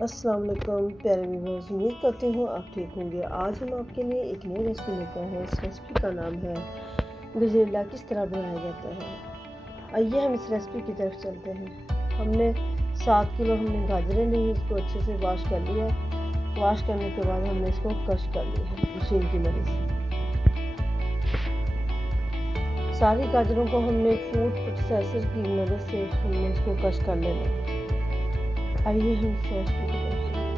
अस्सलाम वालेकुम प्यारे व्यूअर्स, उम्मीद करती हूँ आप ठीक होंगे। आज हम आपके लिए एक नई रेसिपी लेकर आए हैं। इस रेसिपी का नाम है गजरेला। किस तरह बनाया जाता है, आइए हम इस रेसिपी की तरफ चलते हैं। हमने 7 किलो गाजरें ली, इसको अच्छे से वॉश कर लिया। वॉश करने के बाद हमने इसको क्रश कर लिया है मशीन की मदद से। सारी गाजरों को हमने फूड प्रोसेसर की मदद से हमने इसको क्रश कर लेना है। आइए हम इस रेसिपी की तरफ चलते हैं।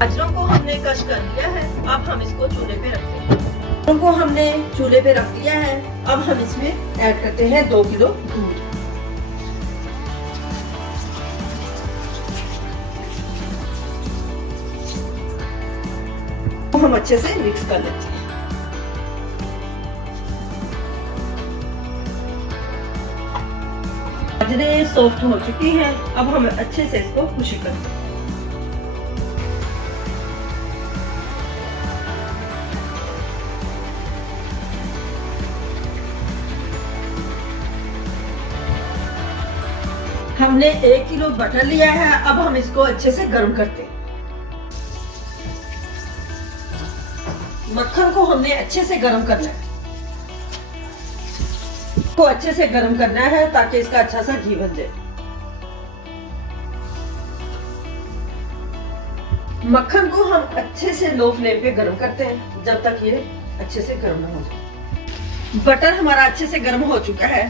गाजरों को हमने क्रश कर लिया है। अब हम इसको चूल्हे पे रखते हैं। गाजरों को हमने चूल्हे पे रख दिया है। अब हम इसमें ऐड करते हैं 2 किलो दूध। तो हम अच्छे से मिक्स कर लेते हैं। गाजरें सॉफ्ट हो चुकी हैं। अब हम अच्छे से इसको खुशी करते हैं। हमने 1 किलो बटर लिया है। अब हम इसको अच्छे से गर्म करते हैं। मक्खन को हमने अच्छे से गर्म करना है। को अच्छे से गर्म करना है ताकि इसका अच्छा सा घी बन जाए। मक्खन को हम अच्छे से लो फ्लेम पे गर्म करते हैं जब तक ये अच्छे से गर्म ना हो जाए। बटर हमारा अच्छे से गर्म हो चुका है,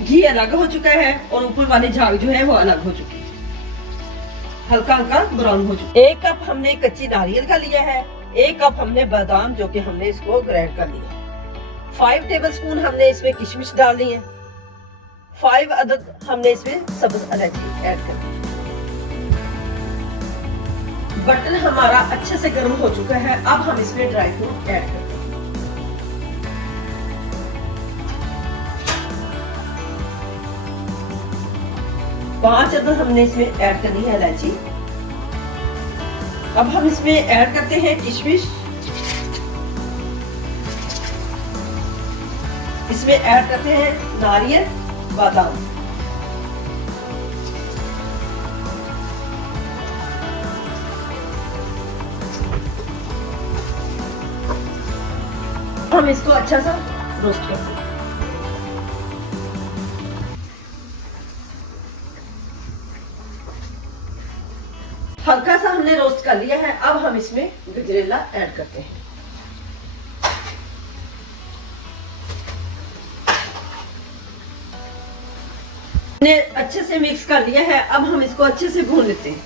घी अलग हो चुका है और ऊपर वाली झाग जो है वो अलग हो चुकी है, हल्का हल्का ब्राउन हो चुका है। 1 कप हमने कच्ची नारियल का लिया है। 1 कप हमने बादाम जो कि हमने इसको ग्राइंड कर लिया है। 5 टेबलस्पून हमने इसमें किशमिश डालनी है। 5 अदद हमने इसमें सब्ज इलायची ऐड कर दी। बटर हमारा अच्छे से गर्म हो चुका है। अब हम इसमें ड्राई फ्रूट ऐड करते हैं। 5 अदद हमने इसमें ऐड करनी है इलायची। अब हम इसमें ऐड करते हैं किशमिश। इसमें ऐड करते हैं नारियल, बादाम। हम इसको अच्छा सा रोस्ट करते हैं। हल्का सा हमने रोस्ट कर लिया है। अब हम इसमें गजरेला ऐड करते हैं। हमने अच्छे से मिक्स कर लिया है। अब हम इसको अच्छे से भून लेते हैं।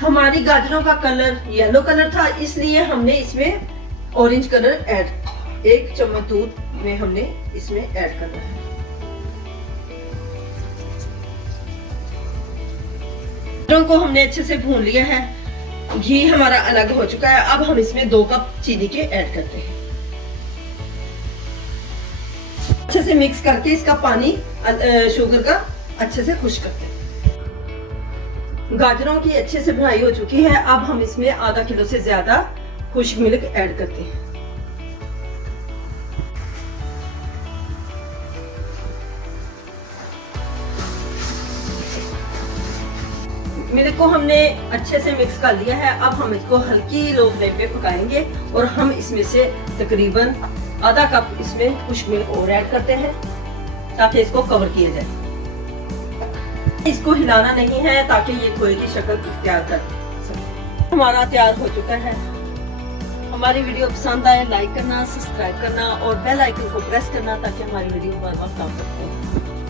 हमारी गाजरों का कलर येलो कलर था, इसलिए हमने इसमें ऑरेंज कलर ऐड 1 चम्मच दूध में हमने इसमें ऐड करना है। गाजरों को हमने अच्छे से भून लिया है। घी हमारा अलग हो चुका है। अब हम इसमें 2 कप चीनी के ऐड करते हैं। अच्छे से मिक्स करके इसका पानी शुगर का अच्छे से खुश करते हैं। गाजरों की अच्छे से भुनाई हो चुकी है। अब हम इसमें आधा किलो से ज्यादा खुश्क मिल्क ऐड करते हैं। मिल्क को हमने अच्छे से मिक्स कर लिया है। अब हम इसको हल्की लो फ्लेम पे पकाएंगे और हम इसमें से तकरीबन आधा कप इसमें खुश्क मिल्क और ऐड करते हैं ताकि इसको कवर किया जाए। इसको हिलाना नहीं है ताकि ये खोए की शक्ल इख्तियार कर सके। हमारा तैयार हो चुका है। हमारी वीडियो पसंद आए लाइक करना, सब्सक्राइब करना और बेल आइकन को प्रेस करना ताकि हमारी वीडियो बार बार काम करते हैं।